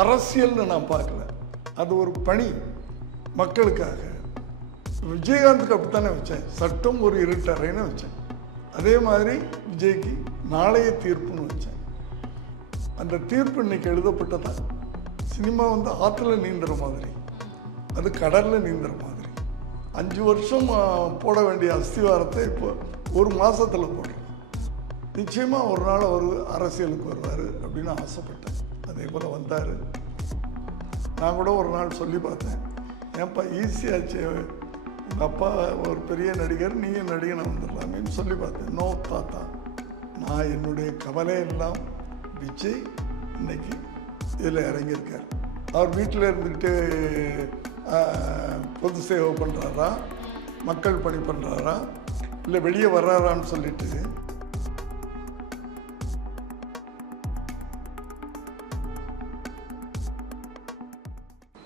அரசியல்னு நான் பார்க்கல, அது ஒரு பணி மக்களுக்காக. விஜயகாந்துக்கு அப்படித்தானே வச்சேன், சட்டம் ஒரு இருட்டறைன்னு வச்சேன். அதே மாதிரி விஜய்க்கு நாளைய தீர்ப்புன்னு வச்சேன். அந்த தீர்ப்பு இன்னைக்கு எழுதப்பட்டதா. சினிமா வந்து ஆற்றுல நீந்துற மாதிரி, அது கடலில் நீந்துற மாதிரி. 5 வருஷம் போட வேண்டிய அஸ்திவாரத்தை இப்போ ஒரு மாதத்தில் போடுறோம். நிச்சயமாக ஒரு நாள் அவர் அரசியலுக்கு வருவார் அப்படின்னு ஆசைப்பட்டேன். அதே போல் வந்தார். நான் கூட ஒரு நாள் சொல்லி பார்த்தேன், ஏன்ப்பா ஈஸியாச்சு, உங்கள் அப்பா ஒரு பெரிய நடிகர், நீங்கள் நடிகனை வந்துடலாமேன்னு சொல்லி பார்த்தேன். நோ தாத்தா, நான் என்னுடைய கவலை எல்லாம் விஜய் இன்னைக்கு இதில் இறங்கியிருக்கார். அவர் வீட்டில் இருந்துக்கிட்டு பொது சேவை பண்ணுறாரா, மக்கள் பணி பண்ணுறாரா, இல்லை வெளியே வர்றாரான்னு சொல்லிட்டு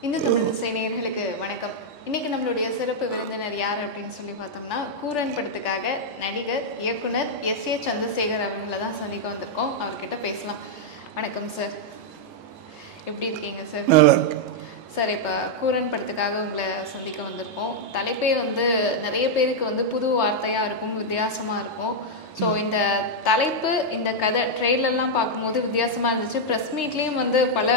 இந்து தமிழ் திசை நேயர்களுக்கு வணக்கம். இன்னைக்கு நம்மளுடைய சிறப்பு விருந்தினர் யார் அப்படின்னு சொல்லி பார்த்தோம்னா, கூரன் படத்துக்காக நடிகர் இயக்குனர் S.A. சந்திரசேகர் அவர்களை தான் சந்திக்க வந்திருக்கோம். அவர்கிட்ட பேசலாம். வணக்கம் சார், எப்படி இருக்கீங்க சார்? நல்லா இருக்கு சார். இப்போ கூரன் படத்துக்காக உங்களை சந்திக்க வந்திருக்கோம். தலைப்பே வந்து நிறைய பேருக்கு வந்து புது வார்த்தையாக இருக்கும், வித்தியாசமாக இருக்கும். ஸோ இந்த தலைப்பு, இந்த கதை ட்ரெயிலர்லாம் பார்க்கும்போது வித்தியாசமாக இருந்துச்சு. ப்ரெஸ் மீட்லேயும் வந்து பல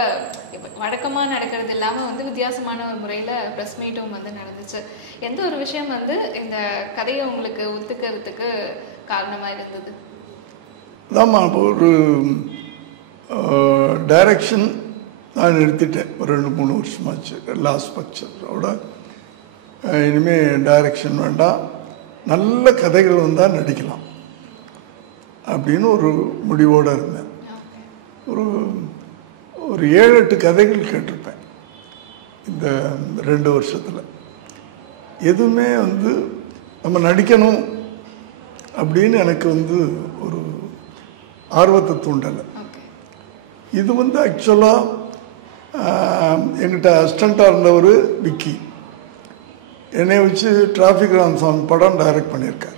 வழக்கமாக நடக்கிறது இல்லாமல் வந்து வித்தியாசமான ஒரு முறையில் ப்ரெஸ் மீட்டும் வந்து நடந்துச்சு. எந்த ஒரு விஷயம் வந்து இந்த கதையை உங்களுக்கு ஒத்துக்கிறதுக்கு காரணமாக இருந்தது? அதாம்மா, ஒரு டைரக்ஷன் நான் நிறுத்திட்டேன். ஒரு 2-3 வருஷமாச்சு. லாஸ்ட் பக்சரோட இனிமேல் டைரக்ஷன் வேண்டாம், நல்ல கதைகள் வந்தால் நடிக்கலாம் அப்படின்னு ஒரு முடிவோடு இருந்தேன். ஒரு 7-8 கதைகள் கேட்டிருப்பேன் இந்த 2 வருஷத்தில். எதுவுமே வந்து நம்ம நடிக்கணும் அப்படின்னு எனக்கு வந்து ஒரு ஆர்வத்தை தூண்டலை. இது வந்து ஆக்சுவலாக எங்கிட்ட அசிஸ்டண்ட்டாக இருந்தவர் விக்கி, என்னை வச்சு டிராஃபிக் ராமசாமி படம் டைரக்ட் பண்ணியிருக்கார்.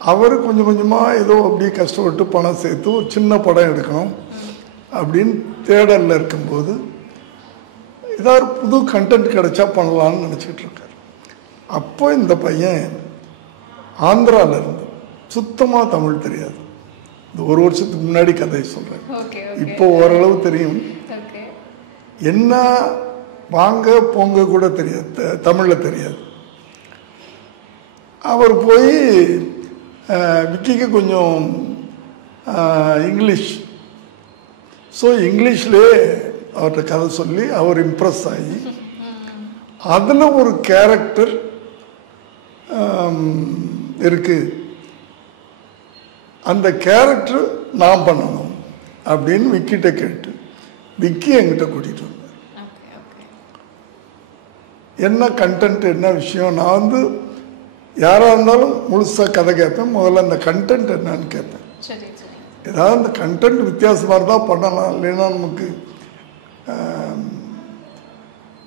அவர் கொஞ்சம் கொஞ்சமாக ஏதோ அப்படியே கஷ்டப்பட்டு பணம் சேர்த்து ஒரு சின்ன படம் எடுக்கணும் அப்படின்னு தேடலில் இருக்கும்போது ஏதாவது புது கண்டென்ட் கிடைச்சா பண்ணலான்னு நினச்சிக்கிட்டு இருக்கார். அப்போ இந்த பையன் ஆந்திராவில் இருந்து, சுத்தமாக தமிழ் தெரியாது. இந்த 1 வருஷத்துக்கு முன்னாடி கதை சொல்கிறேன், இப்போ ஓரளவு தெரியும். என்ன வாங்க போங்க கூட தெரியாது, தமிழில் தெரியாது. அவர் போய் விக்கிக்கு கொஞ்சம் இங்கிலீஷ், ஸோ இங்கிலீஷ்லேயே அவர்கிட்ட கதை சொல்லி அவர் இம்ப்ரெஸ் ஆகி அதில் ஒரு கேரக்டர் இருக்குது, அந்த கேரக்டர் நான் பண்ணணும் அப்படின்னு விக்கிட்ட கேட்டு விக்கி என்கிட்ட கூட்டிகிட்டு வந்தார். என்ன கண்டென்ட், என்ன விஷயம், நான் வந்து யாராக இருந்தாலும் முழுசாக கதை கேட்பேன். முதல்ல அந்த கண்டென்ட் என்னன்னு கேட்பேன். ஏதாவது அந்த கண்டென்ட் வித்தியாசமாக இருந்தால் பண்ணலாம், இல்லைன்னா நமக்கு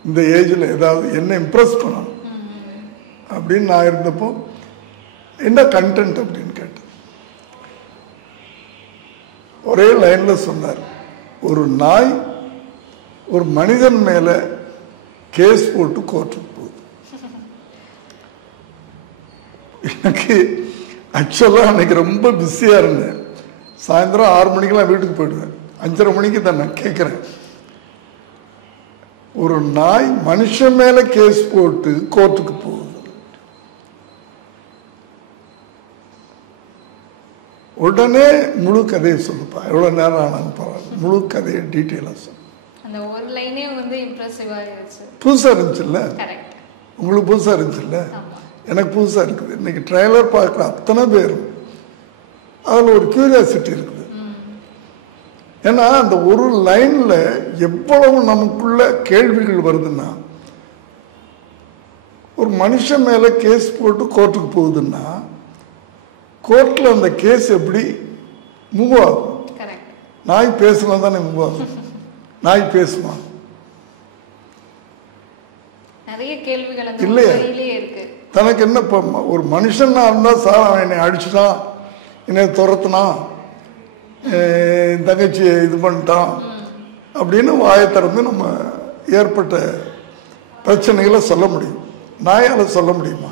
இந்த ஏஜில் ஏதாவது என்ன இம்ப்ரெஸ் பண்ணணும் அப்படின்னு நான் இருந்தப்போ என்ன கண்டென்ட் அப்படின்னு கேட்டேன். ஒரே லைனில் சொன்னார், ஒரு நாய் ஒரு மனிதன் மேலே கேஸ் போட்டு கோர்ட்டுக்கு போகுது. எனக்கு ஆக்சுவலாக அன்றைக்கி ரொம்ப பிஸியாக இருந்தேன். சாயந்தரம் 6 மணிக்கெலாம் வீட்டுக்கு போயிடுவேன். 5:30 மணிக்கு தான் நான் கேட்குறேன், ஒரு நாய் மனுஷன் மேலே கேஸ் போட்டு கோர்ட்டுக்கு போகுது. உடனே முழு கதையை சொல்லுப்பா, எவ்வளோ நேரம் ஆனாலும் பரவாயில்ல, முழு கதையை டீட்டெயிலாக சொல்லு. அந்த ஒரு லைனே வந்து இம்ப்ரெசிவாக இருந்துச்சு. புதுசாக இருந்துச்சுல்ல உங்களுக்கு? புதுசாக இருந்துச்சுல்ல? எனக்கு புதுசாக இருக்குது. இன்றைக்கி ட்ரெய்லர் பார்க்குற அத்தனை பேரும் அதில் ஒரு க்யூரியாசிட்டி இருக்குது. ஏன்னா அந்த ஒரு லைனில் எவ்வளவு நமக்குள்ள கேள்விகள் வருதுன்னா, ஒரு மனுஷன் மேலே கேஸ் போட்டு கோர்ட்டுக்கு போகுதுன்னா கோர்ட்டில் அந்த கேஸ் எப்படி மூவ் ஆகும்? நாய் பேசுனா தானே மூவ் ஆகும். நாய் பேசுமா? நிறைய கேள்விகள் இல்லையா? தனக்கு என்ன இப்போ ஒரு மனுஷனா இருந்தால், சார் அவன் என்னை அடிச்சுட்டான், என்னை துரத்துனான், தங்கச்சி இது பண்ணிட்டான், அப்படின்னு வாயை திறந்து நம்ம ஏற்பட்ட பிரச்சனைகளை சொல்ல முடியும். நாயால் சொல்ல முடியுமா?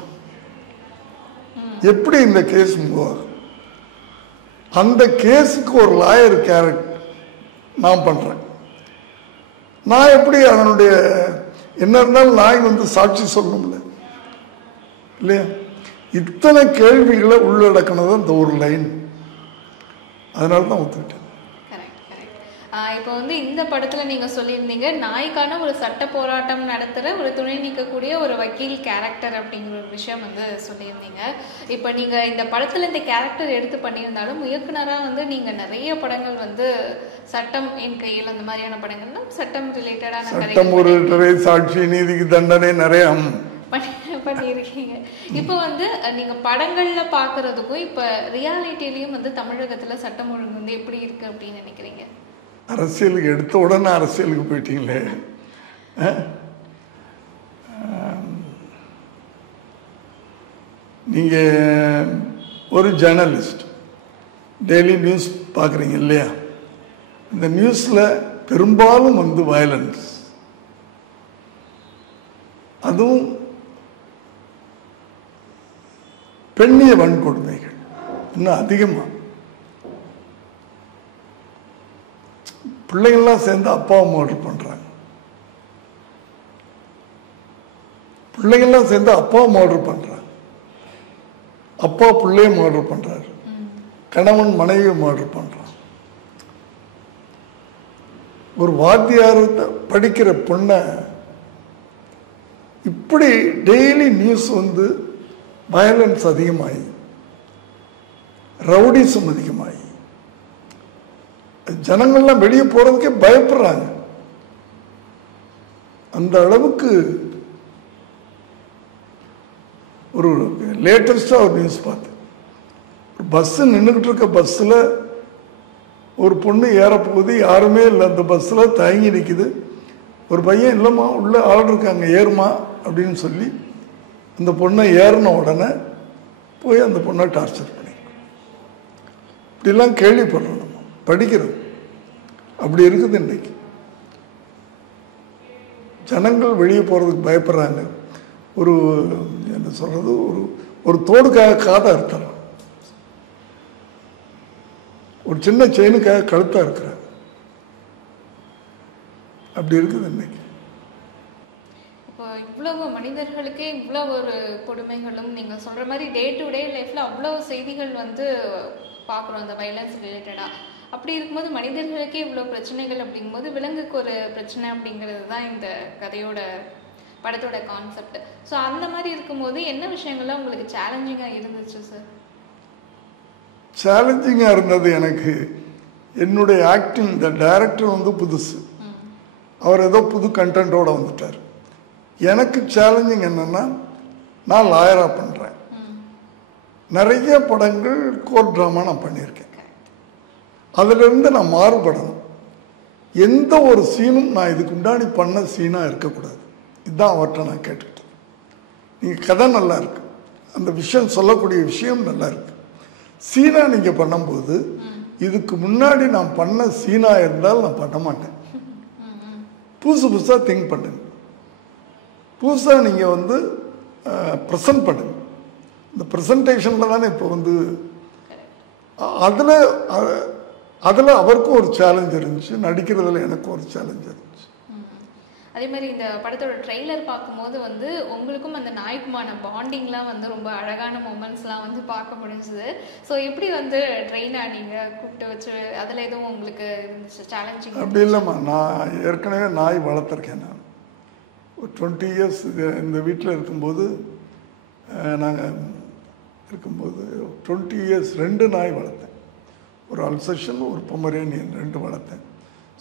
எப்படி இந்த கேஸ் மூவ் ஆகும்? அந்த கேஸுக்கு ஒரு லாயர் கேரக்டர் நான் பண்ணுறேன். நான் எப்படி அதனுடைய என்ன இருந்தாலும் நாய் வந்து சாட்சி சொல்லணும்ல இல்லையா? இத்தனை கேள்விகளை உள்ளடக்கினது இந்த ஒரு லைன். அதனால தான் ஒத்துக்கிட்டேன். இப்போ வந்து இந்த படத்துல நீங்க சொல்லியிருந்தீங்க நாய்க்கான ஒரு சட்ட போராட்டம் நடத்துற ஒரு துணை நிற்கக்கூடிய ஒரு வக்கீல் கேரக்டர் அப்படிங்கிற ஒரு விஷயம் வந்து சொல்லியிருந்தீங்க. இப்போ நீங்க இந்த படத்துல இந்த கேரக்டர் எடுத்து பண்ணியிருந்தாலும் இயக்குனரா வந்து நீங்க நிறைய படங்கள் வந்து சட்டம் என் கையில் அந்த மாதிரியான படங்கள்னா சட்டம் ரிலேட்டடான சட்டம் ஒரு சாட்சி நீதிக்கு தண்டனை நிறைய பண்ணியிருக்கீங்க. இப்போ வந்து நீங்க படங்கள்ல பாக்குறதுக்கும் இப்ப ரியாலிட்டிலையும் வந்து தமிழகத்துல சட்டம் ஒழுங்கு வந்து எப்படி இருக்கு அப்படின்னு நினைக்கிறீங்க? அரசியலுக்கு எடுத்த உடனே அரசியலுக்கு போயிட்டீங்களே. நீங்க ஒரு ஜேர்னலிஸ்ட் டெய்லி நியூஸ் பார்க்குறீங்க இல்லையா? இந்த நியூஸில் பெரும்பாலும் வந்து வயலன்ஸ், அதுவும் பெண்ணிய வன்கொடுமைகள் இன்னும் அதிகமாக. பிள்ளைங்கள்லாம் சேர்ந்து அப்பாவை மர்டர் பண்ணுறாங்க. பிள்ளைங்கள்லாம் சேர்ந்து அப்பாவை மர்டர் பண்ணுறாங்க. அப்பா பிள்ளைய மர்டர் பண்ணுறாரு. கணவன் மனைவியை மர்டர் பண்ணுறான். ஒரு வாத்தியார் படிக்கிற பொண்ணை இப்படி டெய்லி நியூஸ் வந்து வயலன்ஸ் அதிகமாகி ரவுடிசம் அதிகமாகி ஜனங்கள்லாம் வெளியே போகிறதுக்கே பயப்படுறாங்க. அந்த அளவுக்கு ஒரு லேட்டஸ்டாக ஒரு நியூஸ் பார்த்தேன். பஸ்ஸு நின்றுக்கிட்டு இருக்க பஸ்ஸில் ஒரு பொண்ணு ஏறப்போகுது, யாருமே இல்லை அந்த பஸ்ஸில் தயங்கி நிற்குது. ஒரு பையன் இல்லைம்மா உள்ளே ஆள் இருக்காங்க ஏறுமா அப்படின்னு சொல்லி அந்த பொண்ணை ஏறின உடனே போய் அந்த பொண்ணை டார்ச்சர் பண்ணி இப்படிலாம் கேள்விப்படுறோம், நம்ம படிக்கிறோம். அப்படி இருக்குது இன்னைக்கு. ஜனங்கள் வெளியே போகிறதுக்கு பயப்படுறாங்க. ஒரு என்ன சொல்கிறது, ஒரு தோடுக்காக காதை அறுத்துறாங்க, ஒரு சின்ன செயினுக்காக கழுத்தாக இருக்கிறாங்க. அப்படி இருக்குது இன்னைக்கு. இப்போ இவ்வளவு மனிதர்களுக்கே இவ்வளவு ஒரு கொடுமைகளும் நீங்க சொல்ற மாதிரி டே டு டே லைஃப்ல அவ்வளவு செய்திகள் வந்து பார்க்குறோம் அந்த வயலன்ஸ் ரிலேட்டடா. அப்படி இருக்கும்போது மனிதர்களுக்கே இவ்வளோ பிரச்சனைகள் அப்படிங்கும்போது விலங்குக்கு ஒரு பிரச்சனை அப்படிங்கிறது தான் இந்த கதையோட படத்தோட கான்செப்ட். ஸோ அந்த மாதிரி இருக்கும்போது என்ன விஷயங்கள்லாம் உங்களுக்கு சேலஞ்சிங்காக இருந்துச்சு சார்? சேலஞ்சிங்காக இருந்தது எனக்கு என்னுடைய ஆக்டிங். இந்த டைரக்டர் வந்து புதுசு, அவர் ஏதோ புது கண்டென்ட்டோடு வந்துட்டார். எனக்கு சேலஞ்சிங் என்னென்னா, நான் லாயராக பண்ணுறேன். நிறைய படங்கள் கோர்ட் ட்ராமா நான் பண்ணியிருக்கேன். அதிலிருந்து நான் மாறுபடணும். எந்த ஒரு சீனும் நான் இதுக்கு முன்னாடி பண்ண சீனாக இருக்கக்கூடாது. இதுதான் அவர்கிட்ட நான் கேட்டுக்கிட்டேன். நீங்கள் கதை நல்லா இருக்கு, அந்த விஷயம் சொல்லக்கூடிய விஷயம் நல்லா இருக்கு, சீனா நீங்கள் பண்ணும்போது இதுக்கு முன்னாடி நான் பண்ண சீனா இருந்தால் நான் பண்ண மாட்டேன். புதுசாக திங்க் பண்ணுங்க, புதுசாக நீங்கள் வந்து ப்ரெசன்ட் பண்ணுங்க. இந்த ப்ரெசன்டேஷனில் தானே இப்போ வந்து அதில் அவருக்கும் ஒரு சேலஞ்ச் இருந்துச்சு, நடிக்கிறதுல எனக்கும் ஒரு சேலஞ்ச் இருந்துச்சு. அதே மாதிரி இந்த படத்தோட ட்ரெய்லர் பார்க்கும்போது வந்து உங்களுக்கும் அந்த நாய்க்குமான பாண்டிங்லாம் வந்து ரொம்ப அழகான மொமெண்ட்ஸ்லாம் வந்து பார்க்க முடிஞ்சுது. ஸோ எப்படி வந்து ட்ரெயின் ஆனீங்க கூப்பிட்டு வச்சு, அதில் எதுவும் உங்களுக்கு இருந்துச்சு சேலஞ்சிங்? அப்படி இல்லைம்மா, நான் ஏற்கனவே நாய் வளர்த்துருக்கேன். நான் ஒரு 20 இயர்ஸ் இந்த வீட்டில் இருக்கும்போது, நாங்கள் இருக்கும்போது 20 இயர்ஸ் 2 நாய் வளர்த்தேன். ஒரு அல்சேஷன், ஒரு பொமரேனியன், 2 வளர்த்தேன்.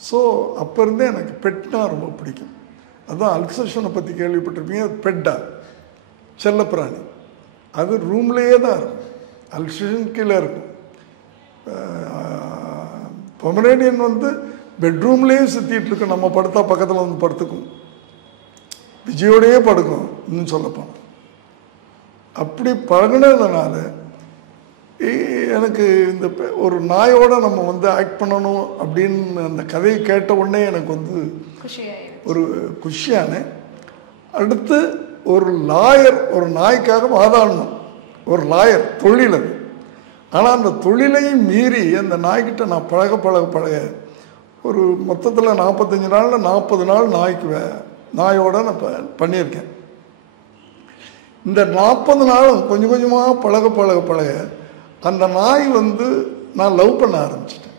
ஸோ அப்போ இருந்தே எனக்கு பெட்னா ரொம்ப பிடிக்கும். அதுதான் அல்சேஷனை பற்றி கேள்விப்பட்டிருப்பீங்க. பெட்டா செல்லப்பிராணி, அது ரூம்லேயே தான் இருக்கும், அல்சேஷன் கீழே இருக்கும். பொமரேனியன் வந்து பெட்ரூம்லேயே சுற்றிட்டு இருக்கும், நம்ம படுத்தா பக்கத்தில் வந்து படுத்துக்கும், விஜயோடையே படுக்கும் இன்னும் சொல்லப்போனோம். அப்படி பழகினதுனால எனக்கு இந்த ஒரு நாயோட நம்ம வந்து ஆக்ட் பண்ணணும் அப்படின்னு அந்த கதையை கேட்ட உடனே எனக்கு வந்து ஒரு குஷியான. அடுத்து ஒரு லாயர் ஒரு நாய்க்காக வாதாடணும். ஒரு லாயர் தொழில் அது. ஆனால் அந்த தொழிலையும் மீறி அந்த நாய்கிட்ட நான் பழக ஒரு மொத்தத்தில் 45 நாளில் 40 நாள் நாயோட நான் பண்ணியிருக்கேன். இந்த 40 நாளும் கொஞ்சம் கொஞ்சமாக பழக அந்த நாய் வந்து நான் லவ் பண்ண ஆரம்பிச்சிட்டேன்.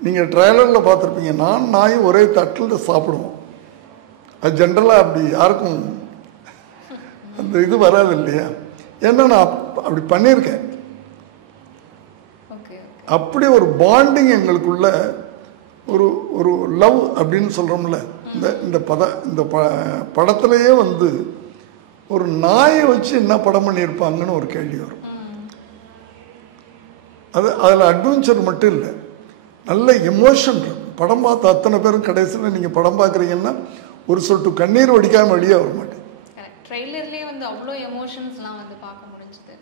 நீங்கள் ட்ரைலரில் பார்த்துருப்பீங்க, நான் நாய் ஒரே தட்டில் சாப்பிடுவோம். அது ஜென்ரலாக அப்படி யாருக்கும் அந்த இது வராது இல்லையா? ஏன்னா நான் அப்படி பண்ணியிருக்கேன். அப்படி ஒரு பாண்டிங் எங்களுக்குள்ள ஒரு ஒரு லவ் அப்படின்னு சொல்கிறோம்ல, இந்த படத்திலேயே வந்து ஒரு நாயை வச்சு என்ன படம் பண்ணியிருப்பாங்கன்னு ஒரு கேள்வி வரும். அதில் அட்வென்ச்சர் மட்டும் இல்லை, நல்ல எமோஷன் இருக்கும். படம் பார்த்த அத்தனை பேரும் கடைசியில் நீங்கள் படம் பார்க்குறீங்கன்னா ஒரு சொட்டு கண்ணீர் வடிக்காமல் வெளியே வர மாட்டேன். ட்ரெய்லர்லேயே வந்து அவ்வளோ எமோஷன்ஸ்லாம் வந்து பார்க்க முடிஞ்சுது.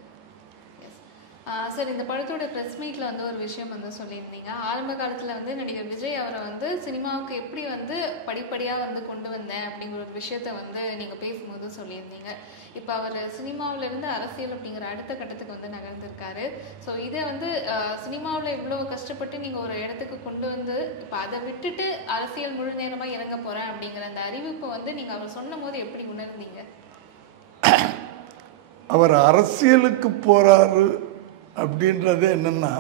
சார், இந்த படத்தோட ப்ரெஸ் மீட்டில் வந்து ஒரு விஷயம் வந்து சொல்லியிருந்தீங்க. ஆரம்ப காலத்தில் வந்து நடிகர் விஜய் அவரை வந்து சினிமாவுக்கு எப்படி வந்து படிப்படியாக வந்து கொண்டு வந்தேன் அப்படிங்கிற ஒரு விஷயத்த வந்து நீங்கள் பேசும்போது சொல்லியிருந்தீங்க. இப்போ அவர் சினிமாவிலேருந்து அரசியல் அப்படிங்கிற அடுத்த கட்டத்துக்கு வந்து நகர்ந்திருக்காரு. ஸோ இதை வந்து சினிமாவில் இவ்வளோ கஷ்டப்பட்டு நீங்கள் ஒரு இடத்துக்கு கொண்டு வந்து இப்போ அதை விட்டுட்டு அரசியல் முழு நேரமாக இறங்க போகிறேன் அப்படிங்கிற அந்த அறிவிப்பை வந்து நீங்கள் அவர் சொன்னும் போது எப்படி உணர்ந்தீங்க? அவர் அரசியலுக்கு போகிறாரு அப்படின்றது என்னென்னா,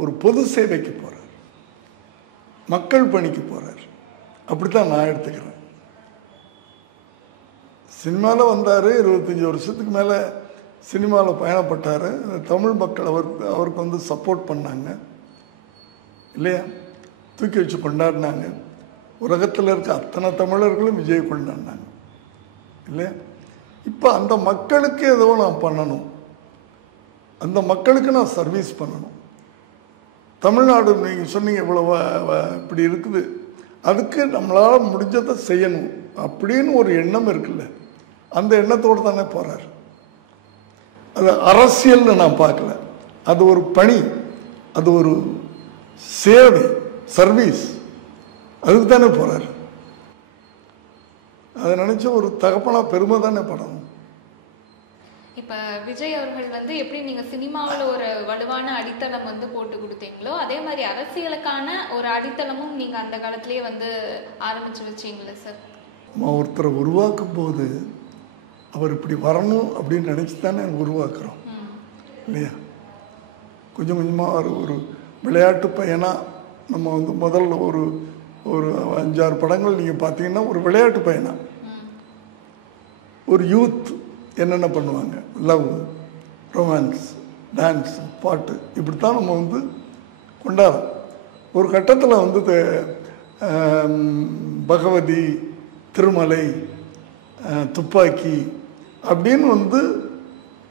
ஒரு பொது சேவைக்கு போகிறார், மக்கள் பணிக்கு போகிறார். அப்படி தான் நான் எடுத்துக்கிறேன். சினிமாவில் வந்தார், 25 வருஷத்துக்கு மேலே சினிமாவில் பயணப்பட்டார். தமிழ் மக்கள் அவருக்கு வந்து சப்போர்ட் பண்ணாங்க இல்லையா? தூக்கி வச்சு கொண்டாடினாங்க. உலகத்தில் இருக்க அத்தனை தமிழர்களும் விஜய் கொண்டாடினாங்க இல்லையா? இப்போ அந்த மக்களுக்கு ஏதோ நான் பண்ணணும், அந்த மக்களுக்கு நான் சர்வீஸ் பண்ணணும். தமிழ்நாடு நீங்கள் சொன்னீங்க இவ்வளோ இப்படி இருக்குது, அதுக்கு நம்மளால் முடிஞ்சதை செய்யணும் அப்படின்னு ஒரு எண்ணம் இருக்குல்ல, அந்த எண்ணத்தோடு தானே போகிறார். அது அரசியல்னு நான் பார்க்கல, அது ஒரு பணி, அது ஒரு சேவை, சர்வீஸ், அதுக்கு தானே போகிறார். அதை நினச்ச ஒரு தகப்பனாக பெருமை தானே படணும். இப்போ விஜய் அவர்கள் வந்து எப்படி நீங்கள் சினிமாவில் ஒரு வலுவான அடித்தளம் வந்து போட்டு கொடுத்தீங்களோ, அதே மாதிரி அரசியலுக்கான ஒரு அடித்தளமும் நீங்கள் அந்த காலத்திலேயே வந்து ஆரம்பித்து வச்சிங்களே சார்? ஒருத்தரை உருவாக்கும் போது அவர் இப்படி வரணும் அப்படின்னு நினச்சி தானே உருவாக்குறோம் இல்லையா? கொஞ்சம் கொஞ்சமாக ஒரு விளையாட்டு பையனாக நம்ம வந்து முதல்ல ஒரு 5-6 படங்கள் நீங்கள் பார்த்தீங்கன்னா ஒரு விளையாட்டு பையனா, ஒரு யூத் என்னென்ன பண்ணுவாங்க, லவ், ரொமான்ஸ், டான்ஸ், பாட்டு, இப்படித்தான் நம்ம வந்து கொண்டாடுறோம். ஒரு கட்டத்தில் வந்து பகவதி, திருமலை, துப்பாக்கி அப்படின்னு வந்து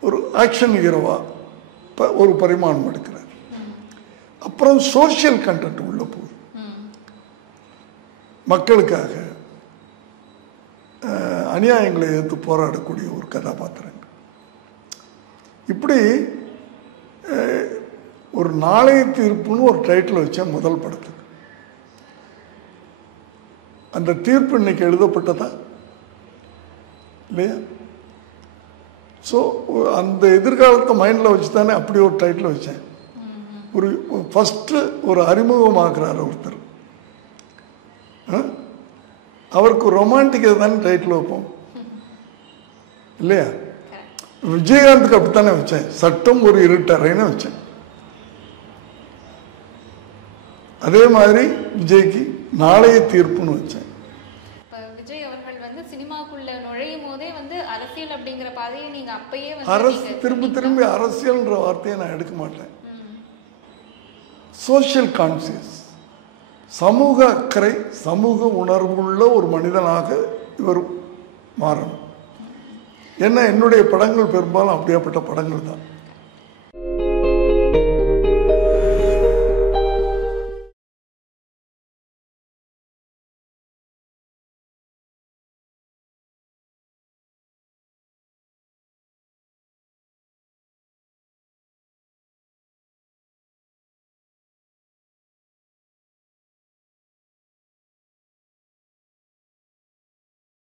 ஒரு ஆக்ஷன் ஹீரோவா ஒரு பரிமாணம் எடுக்கிறார். அப்புறம் சோஷியல் கண்டென்ட் உள்ள போகுது, மக்களுக்காக அநியாயங்களை எதிர்த்து போராடக்கூடிய ஒரு கதாபாத்திரங்கள். இப்படி ஒரு நாளைய தீர்ப்புன்னு ஒரு டைட்டில் வச்சேன் முதல் படத்துக்கு. அந்த தீர்ப்பு இன்னைக்கு எழுதப்பட்டதா இல்லையா? ஸோ அந்த எதிர்காலத்தை மைண்டில் வச்சு தானே அப்படி ஒரு டைட்டில் வச்சேன். ஒரு ஃபஸ்ட்டு ஒரு அறிமுகமாக்குறார் ஒருத்தர், அவருக்கு ரொமான்டிக்காக தானே டைட்டில் வைப்போம் இல்லையா? விஜயகாந்துக்கு அப்படித்தானே வச்சேன், சட்டம் ஒரு இருட்டறைன்னு வச்சேன். அதே மாதிரி விஜய்க்கு நாளைய தீர்ப்புன்னு வச்சேன். விஜய் அவர்கள் வந்து சினிமாக்குள்ள நுழையும் போதே வந்து அரசியல் அப்படிங்கிற பாதையை நீங்க அப்பயே திரும்பி அரசியல்ன்ற வார்த்தையை நான் எடுக்க மாட்டேன். சோஷியல் கான்சியஸ், சமூக அக்கறை, சமூக உணர்வுள்ள ஒரு மனிதனாக இவர் மாறணும். ஏன்னா என்னுடைய படங்கள் பெரும்பாலும் அப்படியாப்பட்ட படங்கள் தான்.